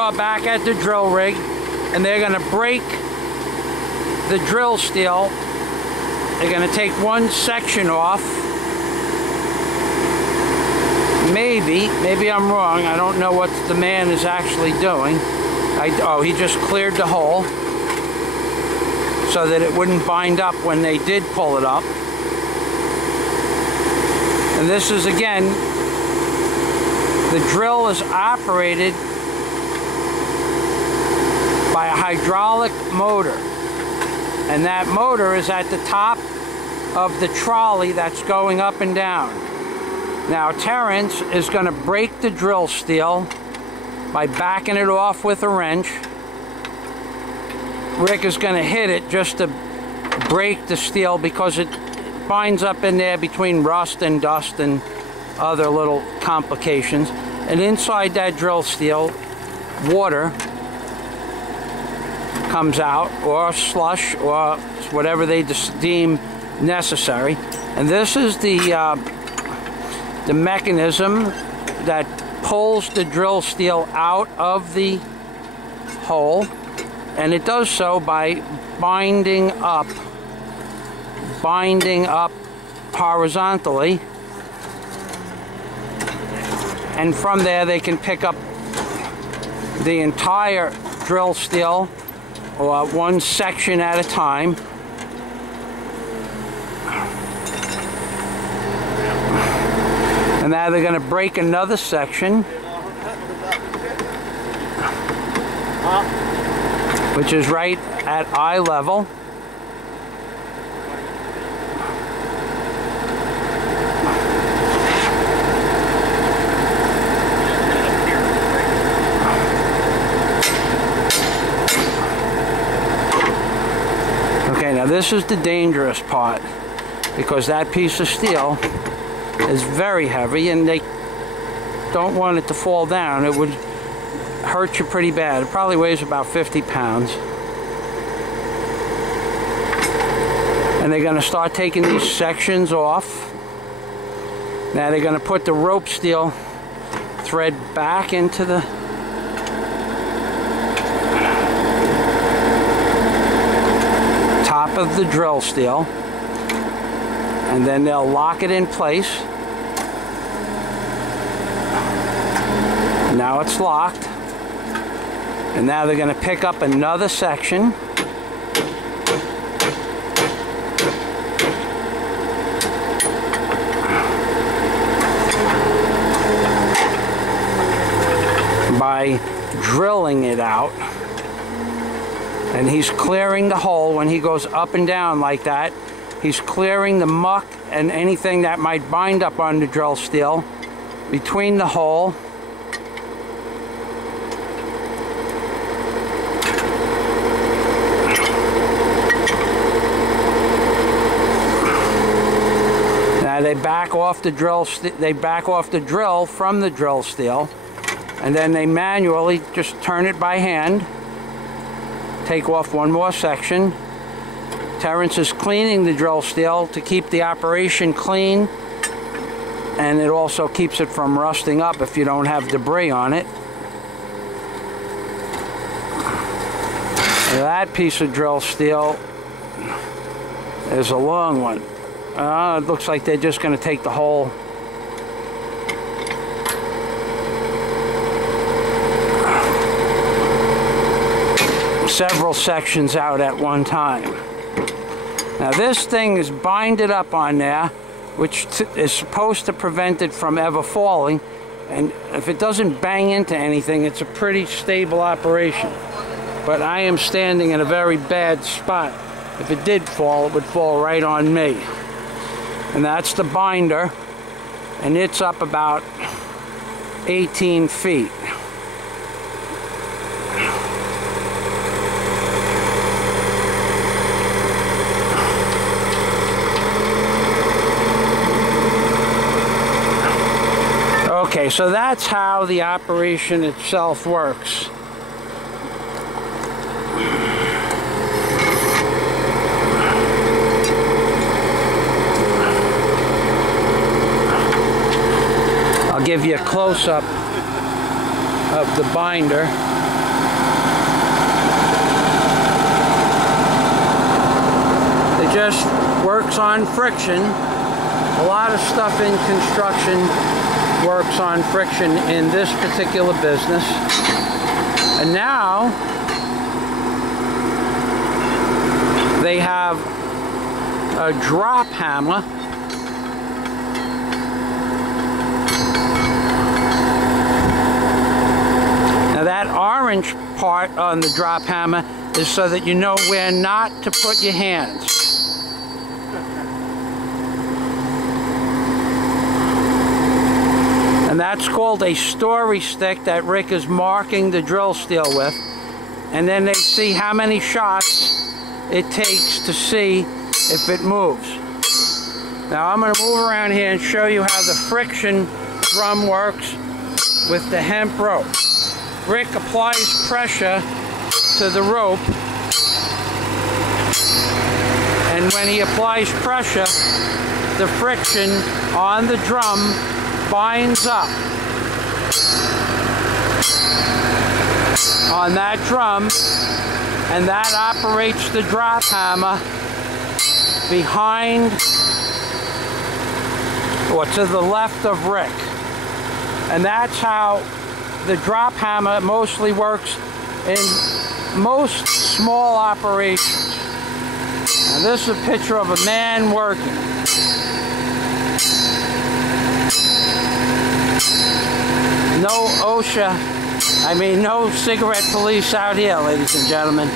are back at the drill rig, and they're going to break the drill steel. They're going to take one section off. Maybe I'm wrong. I don't know what the man is actually doing. Oh, he just cleared the hole so that it wouldn't bind up when they did pull it up. And this is, again, the drill is operated by a hydraulic motor. And that motor is at the top of the trolley that's going up and down. Now, Terrence is going to break the drill steel by backing it off with a wrench. Rick is going to hit it just to break the steel because it binds up in there between rust and dust and other little complications. And inside that drill steel, water comes out, or slush, or whatever they deem necessary. And this is the mechanism that pulls the drill steel out of the hole, and it does so by binding up horizontally, and from there they can pick up the entire drill steel, or one section at a time. And now they're going to break another section, which is right at eye level. Okay, now this is the dangerous part, because that piece of steel is very heavy and they don't want it to fall down. It would hurt you pretty bad. It probably weighs about 50 pounds. And they're going to start taking these sections off. Now they're going to put the rope steel thread back into the top of the drill steel, and then they'll lock it in place. Now it's locked, and now they're going to pick up another section, by drilling it out. And he's clearing the hole. When he goes up and down like that, he's clearing the muck and anything that might bind up on the drill steel between the hole they back off the drill. They back off the drill from the drill steel, and then they manually just turn it by hand. Take off one more section. Terrence is cleaning the drill steel to keep the operation clean, and it also keeps it from rusting up if you don't have debris on it. And that piece of drill steel is a long one. It looks like they're just going to take the whole several sections out at one time. Now this thing is binded up on there, which is supposed to prevent it from ever falling, and if it doesn't bang into anything, it's a pretty stable operation. But I am standing in a very bad spot. If it did fall, it would fall right on me. And that's the binder, and it's up about 18 feet. Okay, so that's how the operation itself works. I'll give you a close-up of the binder. just works on friction. A lot of stuff in construction works on friction in this particular business. And now they have a drop hammer. Now that orange part on the drop hammer is so that you know where not to put your hands. And that's called a story stick that Rick is marking the drill steel with. And then they see how many shots it takes to see if it moves. Now I'm going to move around here and show you how the friction drum works with the hemp rope. Rick applies pressure to the rope, and when he applies pressure, the friction on the drum binds up on that drum, and that operates the drop hammer behind or to the left of Rick. And that's how the drop hammer mostly works in most small operations. Now this is a picture of a man working. No OSHA, no cigarette police out here, ladies and gentlemen.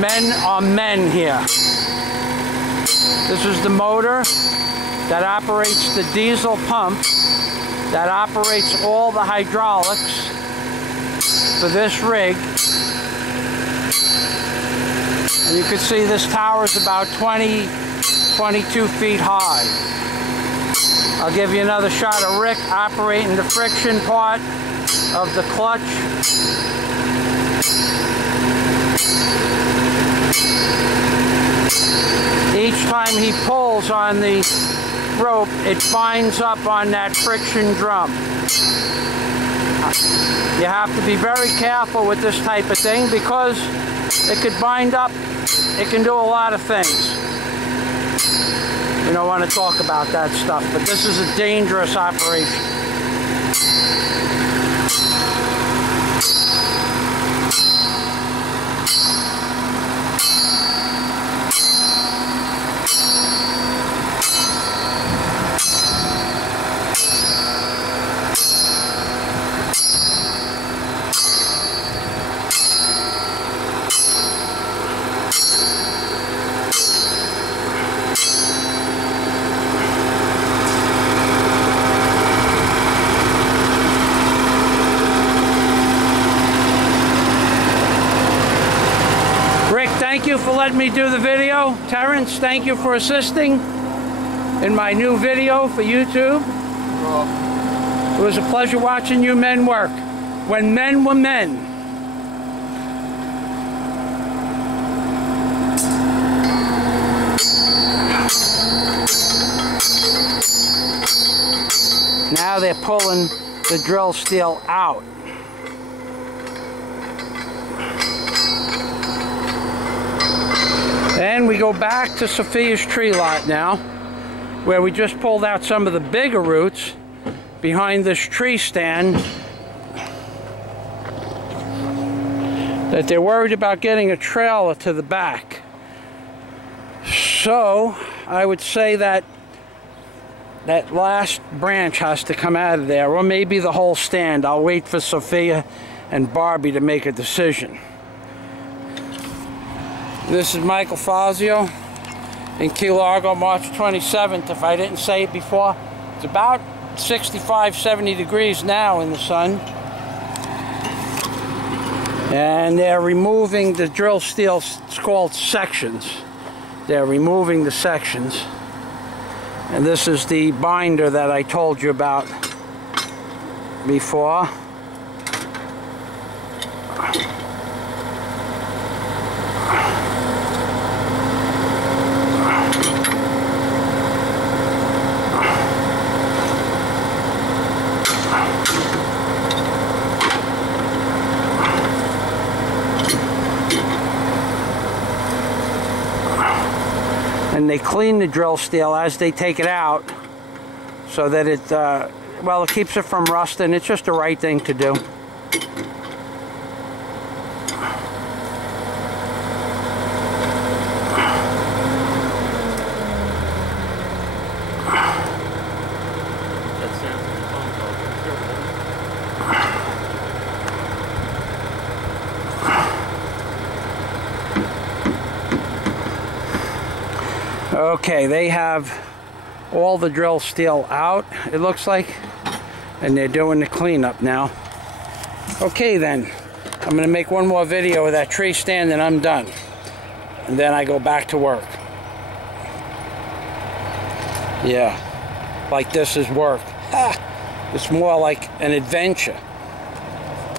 Men are men here. This is the motor that operates the diesel pump, that operates all the hydraulics for this rig. And you can see this tower is about 22 feet high. I'll give you another shot of Rick operating the friction part of the clutch. Each time he pulls on the rope, it binds up on that friction drum. You have to be very careful with this type of thing because it could bind up. It can do a lot of things. We don't want to talk about that stuff, but this is a dangerous operation. Thank you for letting me do the video. Terrence, thank you for assisting in my new video for YouTube. It was a pleasure watching you men work when men were men. Now they're pulling the drill steel out. And we go back to Sophia's tree lot now, where we just pulled out some of the bigger roots behind this tree stand that they're worried about getting a trailer to the back. So I would say that that last branch has to come out of there, or maybe the whole stand. I'll wait for Sophia and Barbie to make a decision. This is Michael Fazio in Key Largo, March 27th. If I didn't say it before, it's about 65, 70 degrees now in the sun. And they're removing the drill steel. It's called sections. They're removing the sections. And this is the binder that I told you about before. and they clean the drill steel as they take it out so that it, well, it keeps it from rusting. It's just the right thing to do. Okay, they have all the drill steel out, it looks like, and they're doing the cleanup now. Okay then, I'm going to make one more video of that tree stand and I'm done. And then I go back to work. Yeah, like this is work. It's more like an adventure.